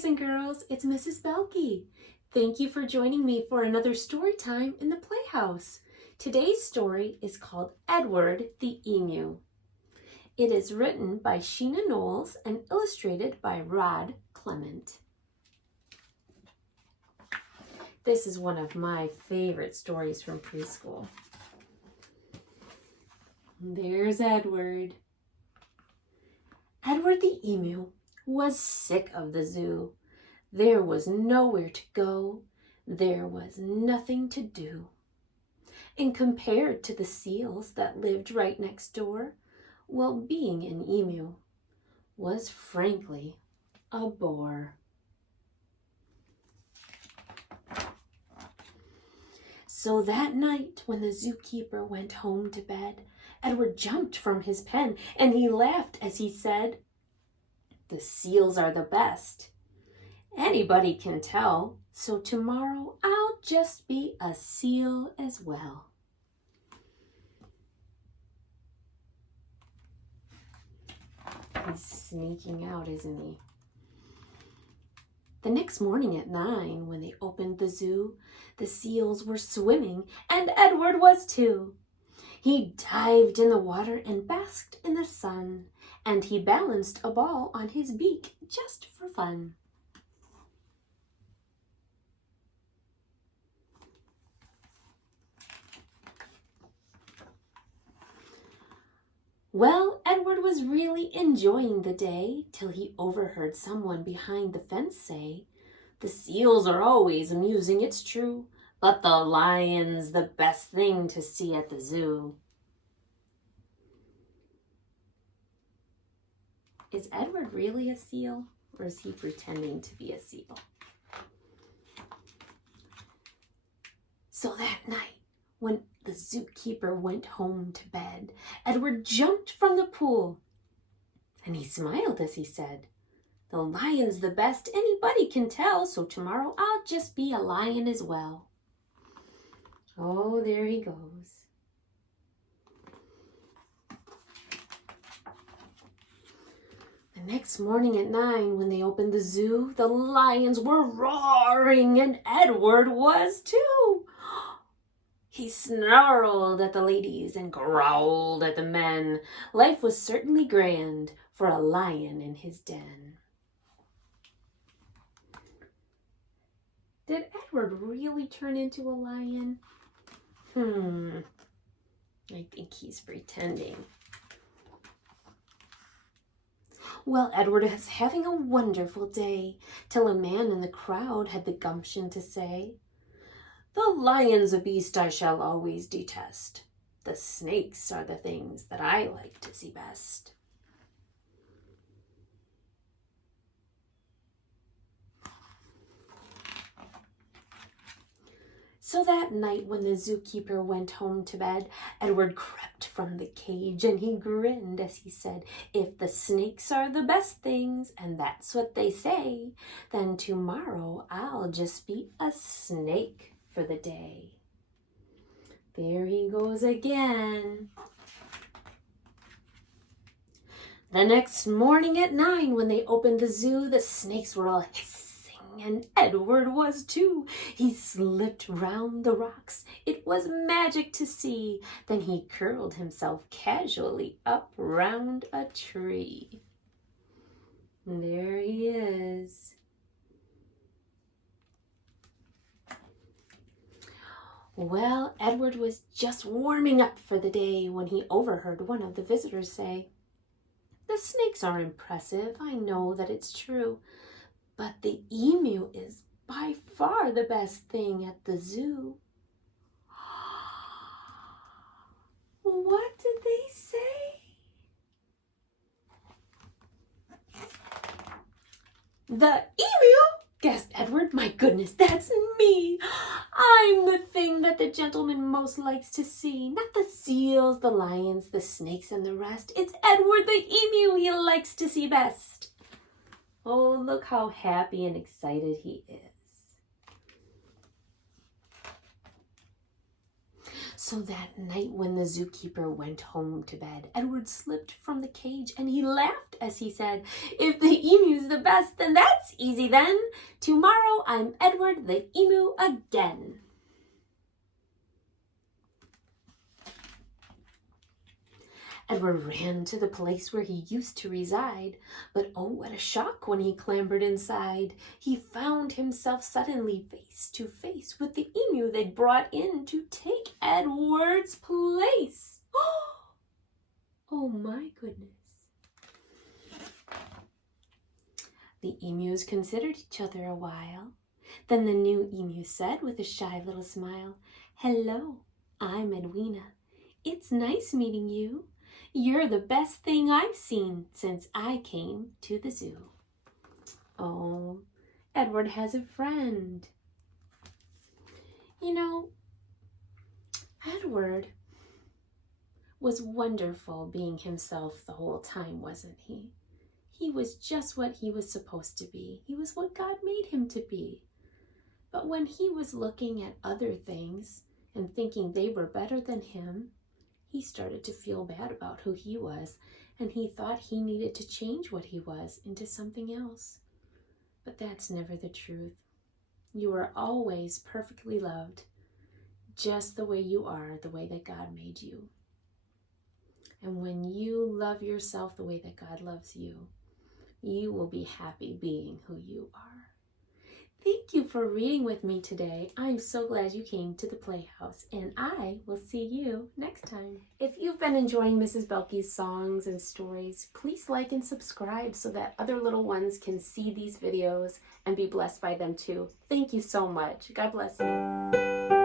boys and girls, it's Mrs. Belky. Thank you for joining me for another story time in the Playhouse. Today's story is called Edward the Emu. It is written by Sheena Knowles and illustrated by Rod Clement. This is one of my favorite stories from preschool. There's Edward. Edward the Emu was sick of the zoo. There was nowhere to go. There was nothing to do. And compared to the seals that lived right next door, well, being an emu was frankly a bore. So that night when the zookeeper went home to bed, Edward jumped from his pen and he laughed as he said, "The seals are the best. Anybody can tell, so tomorrow I'll just be a seal as well." He's sneaking out, isn't he? The next morning at 9, when they opened the zoo, the seals were swimming, and Edward was too. He dived in the water and basked in the sun, and he balanced a ball on his beak just for fun. Well, Edward was really enjoying the day till he overheard someone behind the fence say, "The seals are always amusing, it's true, but the lion's the best thing to see at the zoo." Is Edward really a seal, or is he pretending to be a seal? So that night, when the zookeeper went home to bed, Edward jumped from the pool. And he smiled as he said, "The lion's the best anybody can tell, so tomorrow I'll just be a lion as well." Oh, there he goes. The next morning at 9, when they opened the zoo, the lions were roaring, and Edward was too. He snarled at the ladies and growled at the men. Life was certainly grand for a lion in his den. Did Edward really turn into a lion? I think he's pretending. Well, Edward is having a wonderful day, till a man in the crowd had the gumption to say, "The lion's a beast I shall always detest. The snakes are the things that I like to see best." So that night when the zookeeper went home to bed, Edward crept from the cage and he grinned as he said, "If the snakes are the best things, and that's what they say, then tomorrow I'll just be a snake for the day." There he goes again. The next morning at 9, when they opened the zoo, the snakes were all hissing, and Edward was too. He slipped round the rocks. It was magic to see. Then he curled himself casually up round a tree. And there he is. Well, Edward was just warming up for the day when he overheard one of the visitors say, "The snakes are impressive, I know that it's true, but the emu is by far the best thing at the zoo." What did they say? "The emu?" gasped Edward. "My goodness, that's me. I'm the thing that the gentleman most likes to see. Not the seals, the lions, the snakes, and the rest. It's Edward the emu he likes to see best." Oh, look how happy and excited he is. So that night when the zookeeper went home to bed, Edward slipped from the cage and he laughed as he said, "If the emu's the best, then that's easy then. Tomorrow I'm Edward the emu again." Edward ran to the place where he used to reside, but oh, what a shock when he clambered inside. He found himself suddenly face to face with the emu they'd brought in to take Edward's place. Oh my goodness. The emus considered each other a while. Then the new emu said with a shy little smile, "Hello, I'm Edwina. It's nice meeting you. You're the best thing I've seen since I came to the zoo." Oh, Edward has a friend. You know, Edward was wonderful being himself the whole time, wasn't he? He was just what he was supposed to be. He was what God made him to be. But when he was looking at other things and thinking they were better than him, he started to feel bad about who he was, and he thought he needed to change what he was into something else. But that's never the truth. You are always perfectly loved, just the way you are, the way that God made you. And when you love yourself the way that God loves you, you will be happy being who you are. Thank you for reading with me today. I'm so glad you came to the Playhouse, and I will see you next time. If you've been enjoying Mrs. Belky's songs and stories, please like and subscribe so that other little ones can see these videos and be blessed by them too. Thank you so much. God bless you.